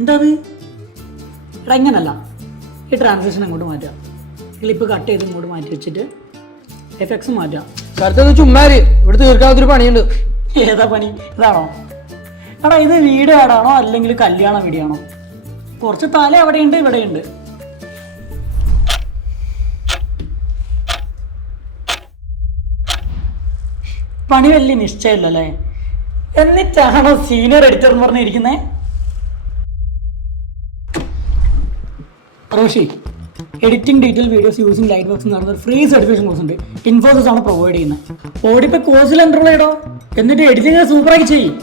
എന്താ അത്? എടാ ഇങ്ങനല്ല, ഈ ട്രാൻസാക്ഷൻ അങ്ങോട്ട് മാറ്റുക, ക്ലിപ്പ് കട്ട് ചെയ്ത് ഇങ്ങോട്ട് മാറ്റി വെച്ചിട്ട് എഫക്ട്സ് മാറ്റുക. സ്ഥലത്ത് ചുമ്മാര് ഇവിടെ തീർക്കാത്തൊരു പണിയുണ്ട്. ഏതാ പണി? ഇതാണോ? എടാ ഇത് വീഡിയോ ആടാണോ അല്ലെങ്കിൽ കല്യാണ വീഡിയോ ആണോ? കുറച്ച് തല എവിടെയുണ്ട്, ഇവിടെയുണ്ട്. പണി വലിയ നിശ്ചയമില്ലല്ലേ? എന്നിട്ടാണോ സീനിയർ എഡിറ്റർ എന്ന് പറഞ്ഞിരിക്കുന്നേ? Roshi, editing detail videos using Lightworks എന്ന് പറഞ്ഞ ഫ്രീ സർട്ടിഫിക്കേഷൻ കോഴ്സ് ഉണ്ട്. ഇൻഫോസിസ് ആണ് പ്രൊവൈഡ് ചെയ്യുന്നത്. ഓടിപ്പോൾ കോഴ്സിൽ എൻറോൾ ചെയ്തോ, എന്നിട്ട് എഡിറ്റിംഗ് സൂപ്പറാക്കി ചെയ്യും.